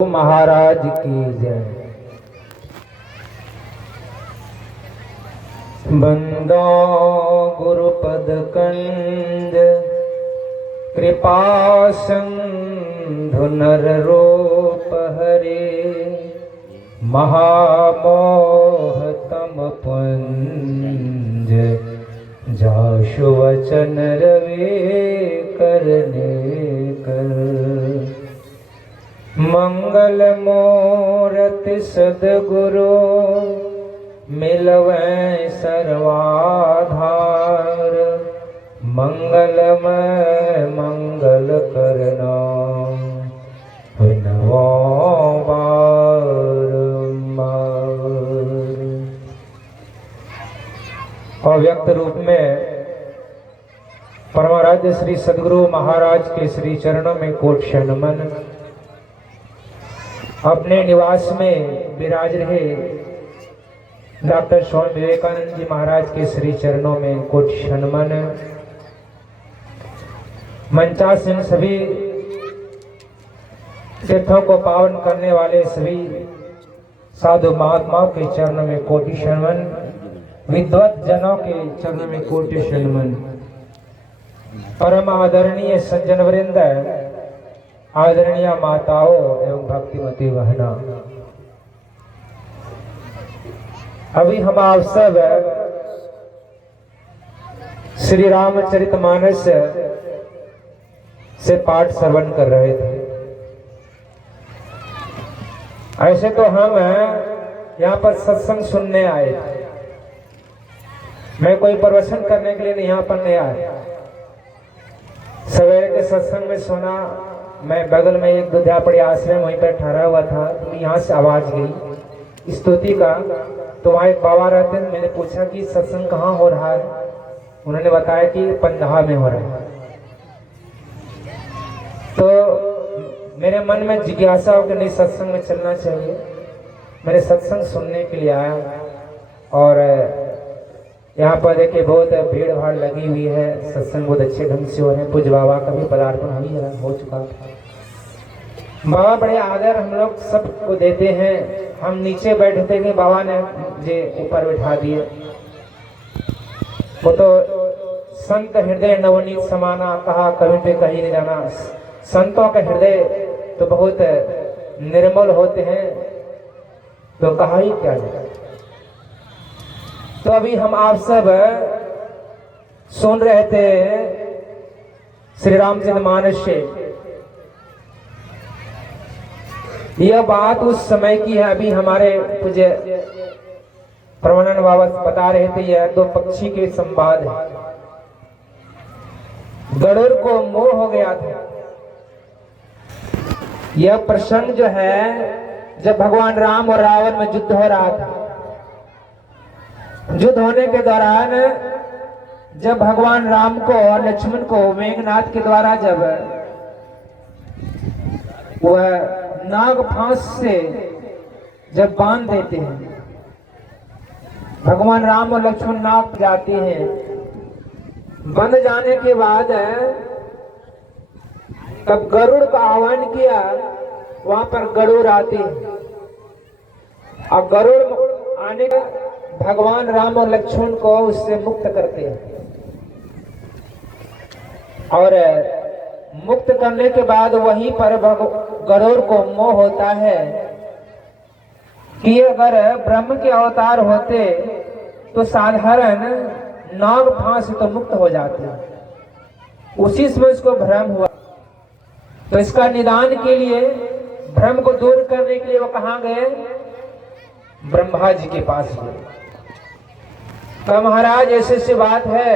महाराज की जय। बंदो गुरुपद कंज कृपा सिंधु नर रूप हरे महामोह तम पुंज जाशु वचन रवि करने कर मंगल मूर्ति सदगुरु मिलवै सर्वाधार मंगलमय मंगल करना नवो बारंबार। अव्यक्त रूप में परमाराध्य श्री सदगुरु महाराज के श्री चरणों में कोट शनमन। अपने निवास में विराज रहे डॉक्टर स्वामी विवेकानंद जी महाराज के श्री चरणों में कोट शनमन। मंचासीन सभी तीर्थों को पावन करने वाले सभी साधु महात्माओं के चरणों में कोटि शनमन। विद्वत जनों के चरणों में कोटि शनमन। परम आदरणीय सज्जन वृंद, आदरणीय माताओं एवं भक्तिमती बहना, अभी हम आप सब श्री रामचरितमानस से पाठ श्रवण कर रहे थे। ऐसे तो हम यहाँ पर सत्संग सुनने आए थे, मैं कोई प्रवचन करने के लिए यहाँ पर नहीं आया। सवेरे के सत्संग में सुना, मैं बगल में एक दुध्यापड़ी आश्रम वहीं पर ठहरा हुआ था, तो यहाँ से आवाज गई स्तुति का। तो वहाँ एक बाबा रहते हैं, मैंने पूछा कि सत्संग कहाँ हो रहा है। उन्होंने बताया कि पंदहा में हो रहा है। तो मेरे मन में जिज्ञासा हो कि नहीं, सत्संग में चलना चाहिए। मैंने सत्संग सुनने के लिए आया और यहाँ पर देखिए बहुत भीड़ भाड़ लगी हुई है, सत्संग बहुत अच्छे ढंग से हो रहे हैं। पूज्य बाबा का भी पदार्पण अभी हो चुका था। बाबा बड़े आदर हम लोग सबको देते हैं। हम नीचे बैठे थे कि बाबा ने मुझे ऊपर बिठा दिए। वो तो संत हृदय नवनीत समाना, कहा कभी पे कहीं नहीं जाना। संतों का हृदय तो बहुत निर्मल होते हैं, तो कहा ही क्या जाए। तो अभी हम आप सब सुन रहे थे श्री रामचरितमानस से। यह बात उस समय की है। अभी हमारे पूज्य परमानंद बाबा बता रहे थे, यह दो पक्षी के संवाद है। गरुड़ को मोह हो गया था। यह प्रसंग जो है, जब भगवान राम और रावण में युद्ध हो रहा था। युद्ध होने के दौरान जब भगवान राम को और लक्ष्मण को मेघनाथ के द्वारा जब वह नाग फांस से जब बांध देते हैं, भगवान राम और लक्ष्मण नाग जाते हैं। बंध जाने के बाद तब गरुड़ का आह्वान किया, वहां पर गरुड़ आते हैं। अब गरुड़ आने का भगवान राम और लक्ष्मण को उससे मुक्त करते हैं। और मुक्त करने के बाद वहीं पर गरुड़ को मोह होता है कि अगर ब्रह्म के अवतार होते तो साधारण नाग फांस से तो मुक्त हो जाते। उसी समय उसको भ्रम हुआ। तो इसका निदान के लिए, भ्रम को दूर करने के लिए वो कहाँ गए? ब्रह्मा जी के पास गए। तो महाराज ऐसे ऐसी बात है,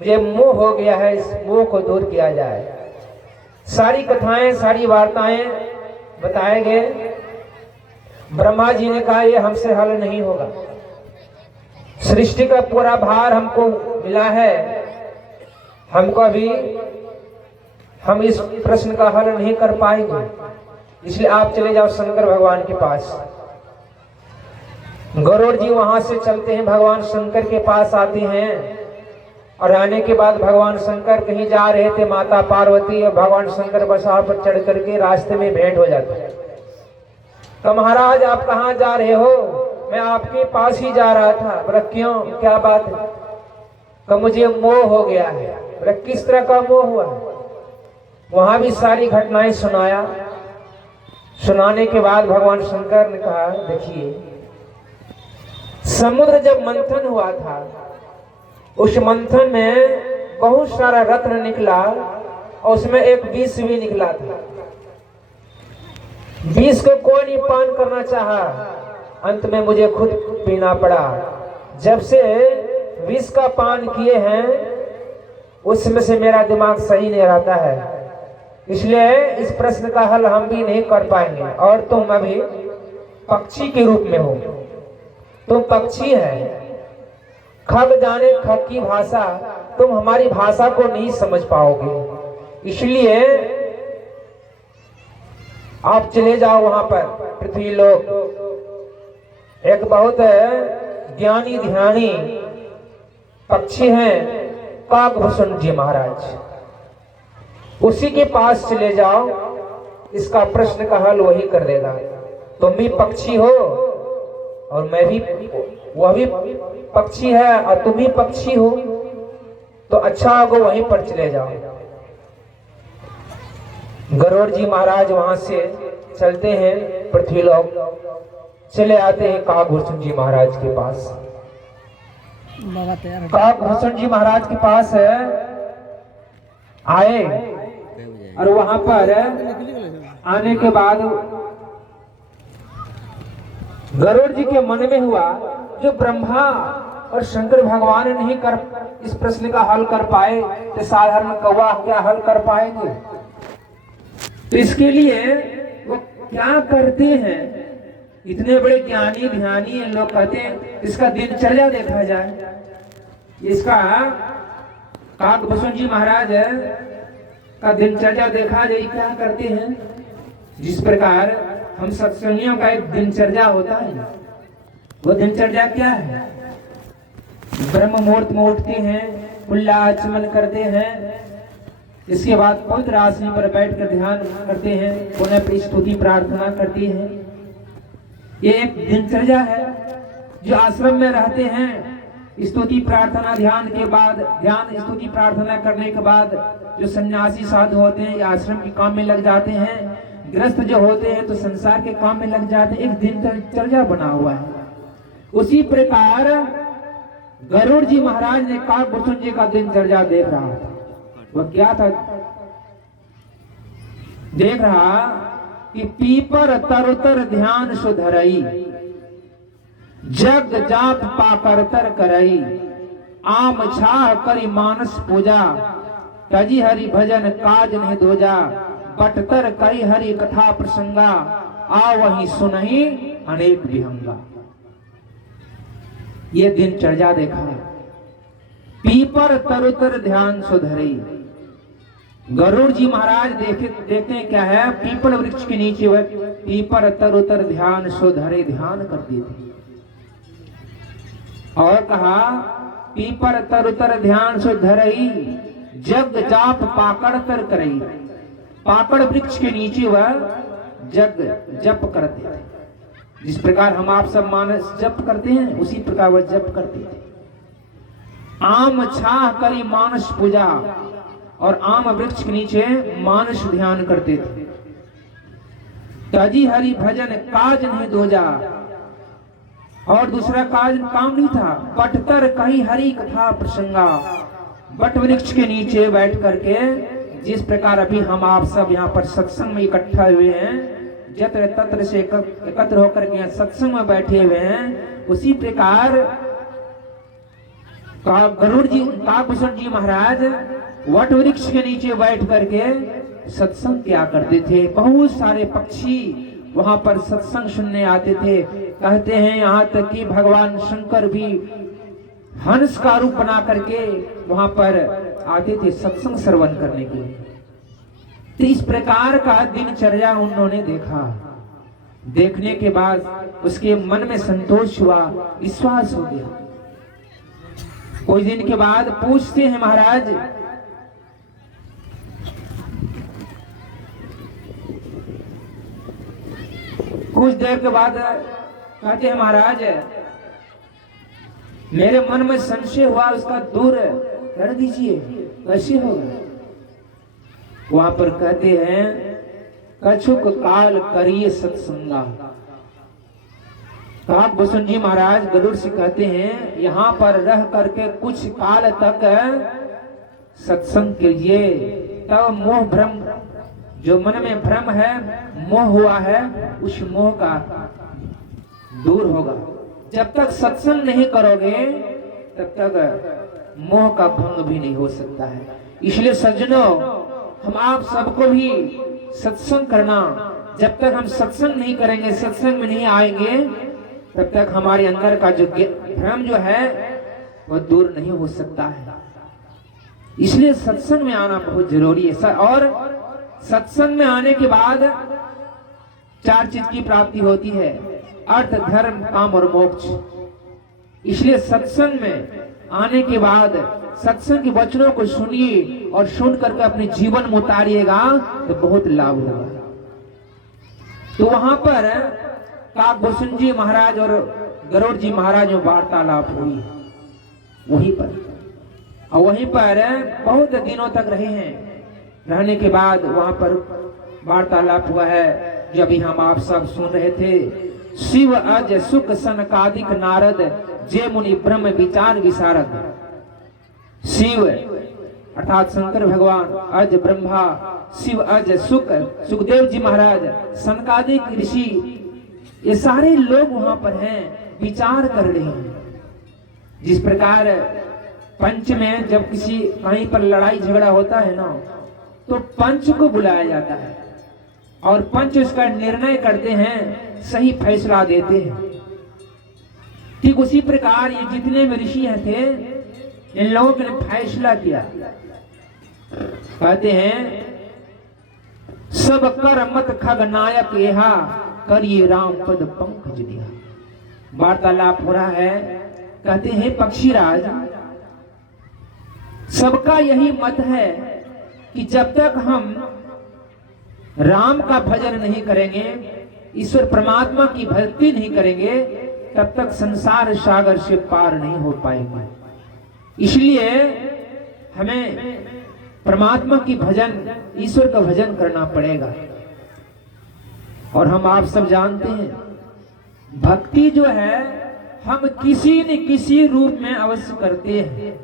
मुझे मोह हो गया है, इस मोह को दूर किया जाए। सारी कथाएं, सारी वार्ताएं बताए गए। ब्रह्मा जी ने कहा ये हमसे हल नहीं होगा। सृष्टि का पूरा भार हमको मिला है, हमको अभी हम इस प्रश्न का हल नहीं कर पाएंगे, इसलिए आप चले जाओ शंकर भगवान के पास। गरुड़ जी वहां से चलते हैं, भगवान शंकर के पास आते हैं। और आने के बाद भगवान शंकर कहीं जा रहे थे, माता पार्वती और भगवान शंकर बसा पर चढ़ करके रास्ते में भेंट हो जाती है। तो महाराज आप कहाँ जा रहे हो? मैं आपके पास ही जा रहा था। बोला क्यों, क्या बात है? तो मुझे मोह हो गया है। बोला किस तरह का मोह हुआ? वहां भी सारी घटनाएं सुनाया। सुनाने के बाद भगवान शंकर ने कहा देखिए, समुद्र जब मंथन हुआ था, उस मंथन में बहुत सारा रत्न निकला और उसमें एक विष भी निकला था। विष को कोई नहीं पान करना चाहा, अंत में मुझे खुद पीना पड़ा। जब से विष का पान किए हैं उसमें से मेरा दिमाग सही नहीं रहता है, इसलिए इस प्रश्न का हल हम भी नहीं कर पाएंगे। और तुम अभी पक्षी के रूप में हो, तुम पक्षी है, खग जाने खग की भाषा, तुम हमारी भाषा को नहीं समझ पाओगे, इसलिए आप चले जाओ वहां पर पृथ्वी लोक। एक बहुत ज्ञानी ध्यानी पक्षी हैं काकभूषण जी महाराज, उसी के पास चले जाओ, इसका प्रश्न का हल वही कर देगा। तुम भी पक्षी हो और मैं भी, वह भी पक्षी है और तुम भी पक्षी हो, तो अच्छा होगा वहीं पर चले जाओ। गरुड़ जी महाराज वहां से चलते हैं पृथ्वीलोक, चले आते हैं काकभूषण जी महाराज के पास। काकभूषण जी महाराज के पास आए और वहां पर आने के बाद गरुड़ जी के मन में हुआ, जो ब्रह्मा और शंकर भगवान नहीं कर इस प्रश्न का हल कर पाए, तो साधारण कौवा क्या हल कर पाएंगे? तो इसके लिए वो क्या करते हैं, इतने बड़े ज्ञानी ध्यानी लोग कहते हैं इसका दिनचर्या देखा जाए। इसका काकभूषण जी महाराज का दिनचर्या देखा जाए, क्या करते हैं। जिस प्रकार हम सत्संगियों का एक दिनचर्या होता है, वो दिनचर्या क्या है? ब्रह्म मुहूर्त में उठते हैं, कुल्ला आचमन करते हैं, इसके बाद पवित्र आसन पर बैठकर ध्यान करते हैं, पुनः अपनी स्तुति प्रार्थना करते हैं। ये एक दिनचर्या है। जो आश्रम में रहते हैं, स्तुति प्रार्थना ध्यान के बाद, ध्यान स्तुति प्रार्थना करने के बाद जो सन्यासी साधु होते हैं, या आश्रम के काम में लग जाते हैं, गृहस्थ जो होते हैं तो संसार के काम में लग जाते हैं। एक दिनचर्या बना हुआ है। उसी प्रकार गरुड़ जी महाराज ने काकभूषण जी का दिनचर्या देख रहा था। वह क्या था? देख रहा कि पीपर तरुतर ध्यान सुधरई, जग जाप पाकर तर करई, आम छाह करी मानस पूजा, तजी हरि भजन काज नहीं दोजा, बटतर कई हरि कथा प्रसंगा, आ वही सुनही अनेक विहंगा। ये दिनचर्या देखा। पीपर तरुतर ध्यान सुधरई, गरुड़ जी महाराज देखते हैं क्या है, पीपल वृक्ष के नीचे वह पीपर तरुतर ध्यान सुधरे ध्यान करती थी। और कहा पीपर तरुतर ध्यान सुधरई, जग जाप पाकड़ तर करई, पाकड़ वृक्ष के नीचे वह जग जप करते थे। जिस प्रकार हम आप सब मानस जप करते हैं, उसी प्रकार वह जप करते थे। आम छाह करी मानस पूजा, और आम वृक्ष के नीचे मानस ध्यान करते थे। तजी हरि भजन काज नहीं दोजा, और दूसरा काज काम नहीं था। बटतर कहीं हरि कथा प्रसंगा, बट वृक्ष के नीचे बैठ करके, जिस प्रकार अभी हम आप सब यहाँ पर सत्संग में इकट्ठा हुए हैं, जत्र तत्र से एकत्र होकर के सत्संग में बैठे हुए हैं, उसी प्रकार गरुड़ जी काकभूषण जी महाराज वट वृक्ष के नीचे बैठ करके सत्संग किया करते थे। बहुत सारे पक्षी वहां पर सत्संग सुनने आते थे। कहते हैं यहाँ तक कि भगवान शंकर भी हंस का रूप बना करके वहां पर आते थे सत्संग श्रवण करने के लिए। तो इस प्रकार का दिनचर्या उन्होंने देखा। देखने के बाद उसके मन में संतोष हुआ, विश्वास हो गया। कुछ दिन के बाद पूछते हैं महाराज, कुछ देर के बाद कहते हैं महाराज मेरे मन में संशय हुआ, उसका दूर कर दीजिए, कैसे होगा? वहां पर कहते हैं कछुक काल करिए सत्संगा। काक भूषण जी महाराज गरुड़ से कहते हैं यहाँ पर रह करके कुछ काल तक सत्संग कीजिए, तब मोह भ्रम, जो मन में भ्रम है, मोह हुआ है, उस मोह का दूर होगा। जब तक सत्संग नहीं करोगे तब तक मोह का भंग भी नहीं हो सकता है। इसलिए सज्जनों, हम आप सबको भी सत्संग करना, जब तक हम सत्संग नहीं करेंगे, सत्संग में नहीं आएंगे, तब तक हमारे अंदर का जो भ्रम जो है वह दूर नहीं हो सकता है। इसलिए सत्संग में आना बहुत जरूरी है। और सत्संग में आने के बाद 4 चीज की प्राप्ति होती है, अर्थ, धर्म, काम और मोक्ष। इसलिए सत्संग में आने के बाद सत्संग के वचनों को सुनिए और सुन करके अपने जीवन में उतारिएगा तो बहुत लाभ होगा। तो वहां पर काक भूषण जी महाराज और गरुड़ जी महाराज में वार्तालाप हुई वहीं पर, और वहीं पर बहुत दिनों तक रहे हैं। रहने के बाद वहां पर वार्तालाप हुआ है जो अभी हम आप सब सुन रहे थे। शिव अज सुख सनकादिक नारद जय मुनि ब्रह्म विचार विशारद। शिव अर्थात शंकर भगवान, अज ब्रह्मा, शिव अज सुख, सुखदेव जी महाराज, सनकादिक ऋषि, ये सारे लोग वहां पर हैं, विचार कर रहे हैं। जिस प्रकार पंच में जब किसी कहीं पर लड़ाई झगड़ा होता है ना, तो पंच को बुलाया जाता है और पंच उसका निर्णय करते हैं, सही फैसला देते हैं। ठीक उसी प्रकार ये जितने भी ऋषि थे, इन लोगों ने फैसला किया। कहते हैं सब कर मत खग नायक यहा करिए राम पद पंकज दिया। वार्तालाप हो रहा है। कहते हैं पक्षीराज, सबका यही मत है कि जब तक हम राम का भजन नहीं करेंगे, ईश्वर परमात्मा की भक्ति नहीं करेंगे, तब तक संसार सागर से पार नहीं हो पाएंगे। इसलिए हमें परमात्मा की भजन, ईश्वर का भजन करना पड़ेगा। और हम आप सब जानते हैं भक्ति जो है हम किसी न किसी रूप में अवश्य करते हैं।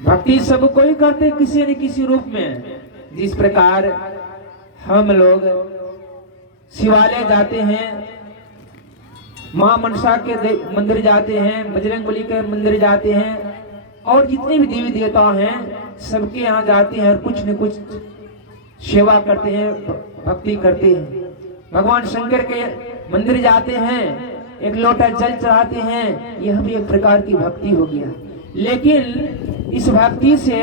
भक्ति सब कोई करते किसी न किसी रूप में। जिस प्रकार हम लोग शिवालय जाते हैं, मां मनसा के मंदिर जाते हैं, बजरंगबली के मंदिर जाते हैं, और जितने भी देवी देवता हैं सबके यहाँ जाते हैं और कुछ न कुछ सेवा करते हैं, भक्ति करते हैं। भगवान शंकर के मंदिर जाते हैं, एक लोटा जल चढ़ाते हैं, यह भी एक प्रकार की भक्ति हो गया। लेकिन इस भक्ति से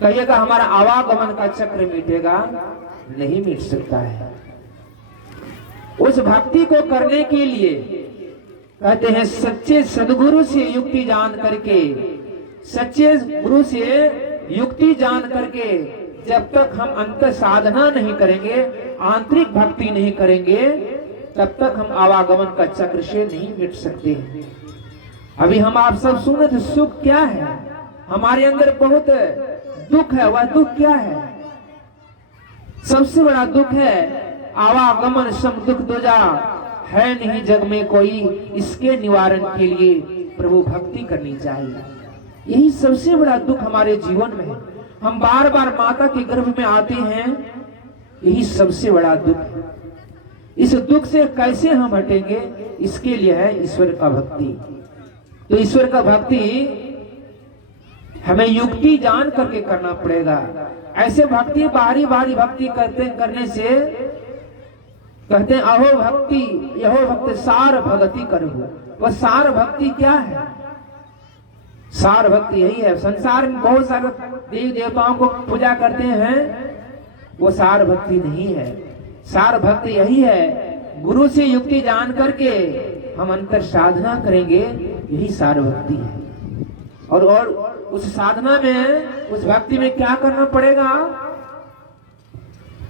कहिएगा हमारा आवागमन का चक्र मिटेगा, नहीं मिट सकता है। उस भक्ति को करने के लिए कहते हैं सच्चे सदगुरु से युक्ति जान करके, सच्चे गुरु से युक्ति जान करके जब तक हम अंतर साधना नहीं करेंगे, आंतरिक भक्ति नहीं करेंगे, तब तक हम आवागमन का चक्र से नहीं मिट सकते हैं। अभी हम आप सब सुन रहे थे, सुख क्या है? हमारे अंदर बहुत दुख है। वह दुख क्या है? सबसे बड़ा दुख है आवागमन सम दुख दूजा, है नहीं जग में कोई, इसके निवारण के लिए प्रभु भक्ति करनी चाहिए। यही सबसे बड़ा दुख हमारे जीवन में है। हम बार बार माता के गर्भ में आते हैं, यही सबसे बड़ा दुख है। इस दुख से कैसे हम हटेंगे? इसके लिए है ईश्वर का भक्ति। तो ईश्वर का भक्ति हमें युक्ति जान करके करना पड़ेगा। ऐसे भक्ति बारी बारी भक्ति करने से कहते हैं अहो भक्ति यहो भक्ति सार भक्ति करो। वह सार भक्ति क्या है? सार भक्ति यही है। संसार में बहुत सारे देवी देवताओं को पूजा करते हैं, वो सार भक्ति नहीं है। सार भक्ति यही है, गुरु से युक्ति जान करके हम अंतर साधना करेंगे, यही सार भक्ति है। और उस साधना में, उस भक्ति में क्या करना पड़ेगा?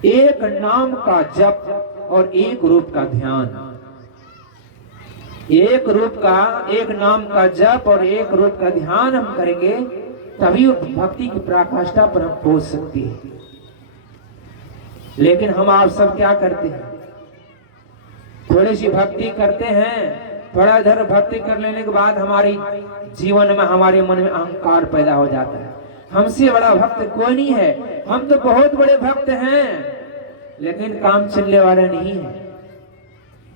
एक नाम का जप और एक रूप का ध्यान। एक नाम का जप और एक रूप का ध्यान हम करेंगे, तभी भक्ति की पराकाष्ठा पर हम पहुंच सकते हैं। लेकिन हम आप सब क्या करते हैं? थोड़ी सी भक्ति करते हैं, थोड़ा देर भक्ति कर लेने के बाद हमारी जीवन में, हमारे मन में अहंकार पैदा हो जाता है। हमसे बड़ा भक्त कोई नहीं है, हम तो बहुत बड़े भक्त हैं, लेकिन काम चलने वाला नहीं है।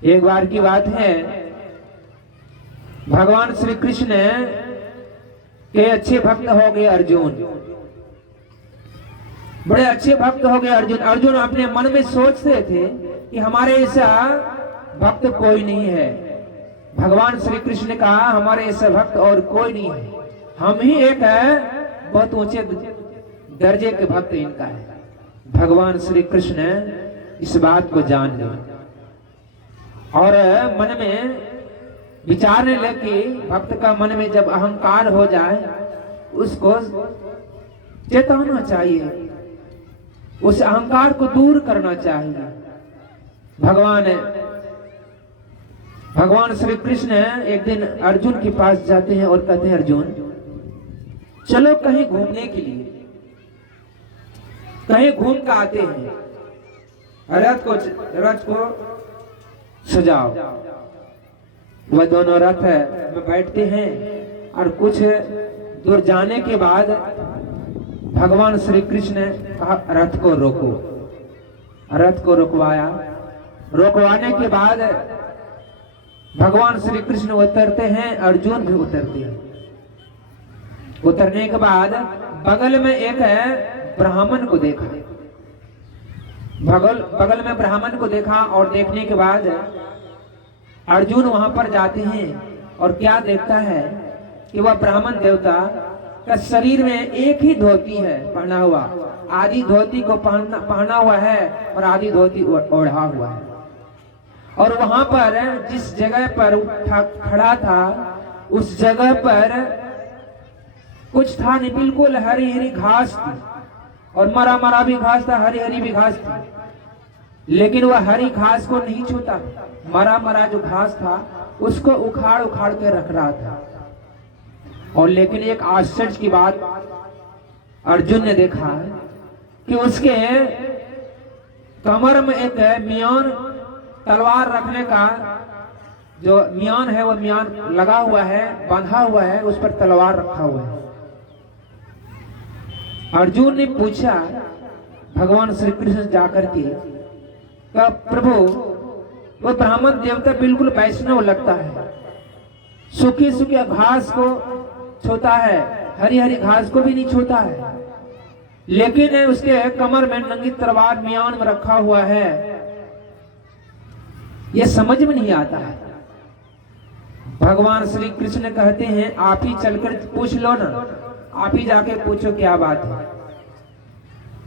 एक बार की बात है, भगवान श्री कृष्ण के अच्छे भक्त हो गए अर्जुन, बड़े अच्छे भक्त हो गए अर्जुन। अर्जुन अपने मन में सोचते थे कि हमारे ऐसा भक्त कोई नहीं है। भगवान श्री कृष्ण ने कहा हमारे ऐसा भक्त और कोई नहीं है, हम ही एक है, बहुत ऊंचे दर्जे के भक्त इनका है। भगवान श्री कृष्ण इस बात को जान गए और मन में विचारने लगे। भक्त का मन में जब अहंकार हो जाए, उसको चेताना चाहिए, उस अहंकार को दूर करना चाहिए। भगवान श्री कृष्ण एक दिन अर्जुन के पास जाते हैं और कहते हैं, अर्जुन चलो कहीं घूमने के लिए, कहीं घूम कर आते हैं, रथ को सजाओ। वह दोनों रथ में बैठते हैं और कुछ दूर जाने के बाद भगवान श्री कृष्ण ने कहा रथ को रोको। रथ को रुकवाया। रोकवाने के बाद भगवान श्री कृष्ण उतरते हैं, अर्जुन भी उतरते हैं। उतरने के बाद बगल में एक ब्राह्मण को देखा, बगल में ब्राह्मण को देखा और देखने के बाद अर्जुन वहां पर जाते हैं और क्या देखता है कि वह ब्राह्मण देवता का शरीर में एक ही धोती है पहना हुआ, आधी धोती को पहना हुआ है और आधी धोती ओढ़ा हुआ है। और वहां पर जिस जगह पर खड़ा था, उस जगह पर कुछ था नहीं, बिल्कुल हरी हरी घास थी और मरा भी घास था, हरी हरी भी घास थी। लेकिन वह हरी घास को नहीं छूता, मरा जो घास था उसको उखाड़ के रख रहा था। और लेकिन एक आश्चर्य की बात अर्जुन ने देखा कि उसके कमर में एक मियान तलवार रखने का जो मियान है, वो मियान लगा हुआ है, बांधा हुआ है, उस पर तलवार रखा हुआ है। अर्जुन ने पूछा भगवान श्री कृष्ण जाकर के, प्रभु वो ब्राह्मण देवता बिल्कुल वैष्णव लगता है, सूखी घास को छूता है, हरी हरी घास को भी नहीं छूता है, लेकिन उसके कमर में नंगी तलवार मियान में रखा हुआ है। ये समझ में नहीं आता है। भगवान श्री कृष्ण कहते हैं आप ही चलकर पूछ लो ना, आप ही जाके पूछो क्या बात है।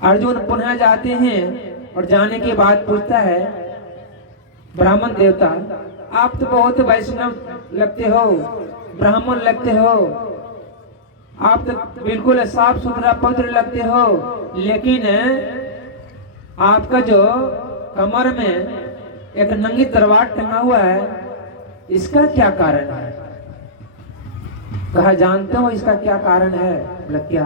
अर्जुन पुनः जाते हैं और जाने के बाद पूछता है, ब्राह्मण देवता आप तो बहुत वैष्णव लगते हो, ब्राह्मण लगते हो, आप तो बिल्कुल साफ सुथरा पवित्र लगते हो, लेकिन आपका जो कमर में एक नंगी तलवार टंगा हुआ है, इसका क्या कारण है? कहा जानते हो इसका क्या कारण है? बोला क्या?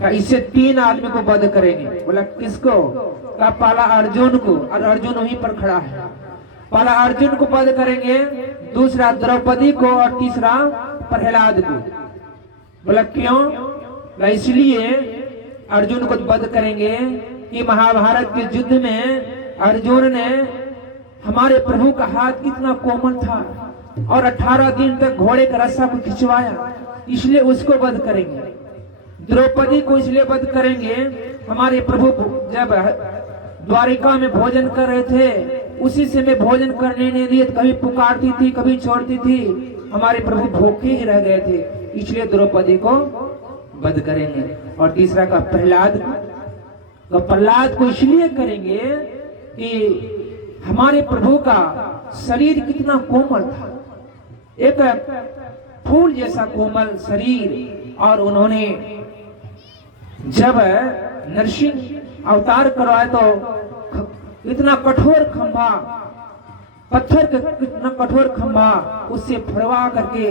कहा इससे 3 आदमी को वध करेंगे। बोला किसको? कहा पहला अर्जुन को, और अर्जुन वहीं पर खड़ा है। पहला अर्जुन को वध करेंगे, दूसरा द्रौपदी को और तीसरा प्रहलाद को। बोला क्यों? बोला इसलिए अर्जुन को वध करेंगे कि महाभारत के युद्ध में अर्जुन ने हमारे प्रभु का हाथ कितना कोमल था और 18 दिन तक घोड़े का रस्सा को खिंचवाया, इसलिए उसको वध करेंगे। द्रौपदी को इसलिए वध करेंगे, हमारे प्रभु जब द्वारिका में भोजन कर रहे थे, उसी समय भोजन करने नहीं दिए, कभी पुकारती थी कभी छोड़ती थी, हमारे प्रभु भूखे ही रह गए थे, इसलिए द्रौपदी को वध करेंगे। और तीसरा का प्रहलाद को इसलिए करेंगे कि हमारे प्रभु का शरीर कितना कोमल था, एक फूल जैसा कोमल शरीर, और उन्होंने जब नरसिंह अवतार करवाए तो इतना कठोर खंभा, पत्थर का इतना कठोर खंभा उससे फड़वा करके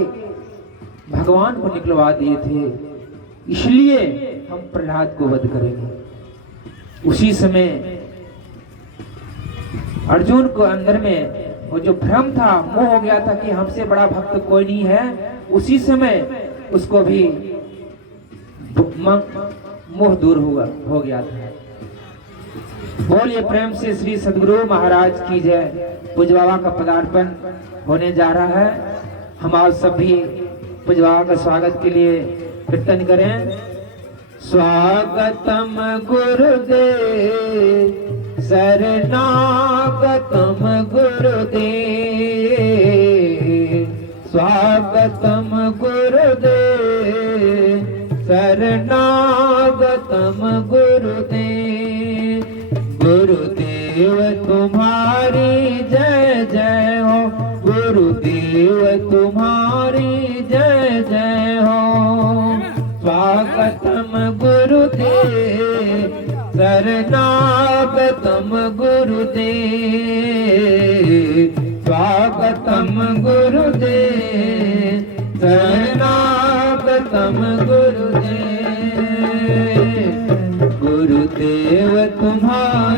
भगवान को निकलवा दिए थे। इसलिए हम प्रहलाद को वध करेंगे। उसी समय अर्जुन को अंदर में वो जो भ्रम था, मोह हो गया था कि हमसे बड़ा भक्त कोई नहीं है, उसी समय उसको भी मोह दूर हो गया था। बोलिए प्रेम से श्री सद्गुरु महाराज की जय। पूज्य बाबा का पदार्पण होने जा रहा है। हम आप सभी पूज्य बाबा का स्वागत के लिए कीर्तन करें। स्वागतम गुरुदेव शरणागतम गुरुदेव, स्वागतम गुरुदेव शरणागतम गुरुदेव। गुरुदेव तुम्हारी जय जय हो, गुरुदेव तुम्हारी जय जय हो। स्वागतम गुरुदेव शरणागतम गुरुदेव, स्वागतम गुरुदेव शरणागतम गुरुदेव। गुरुदेव तुम्हारा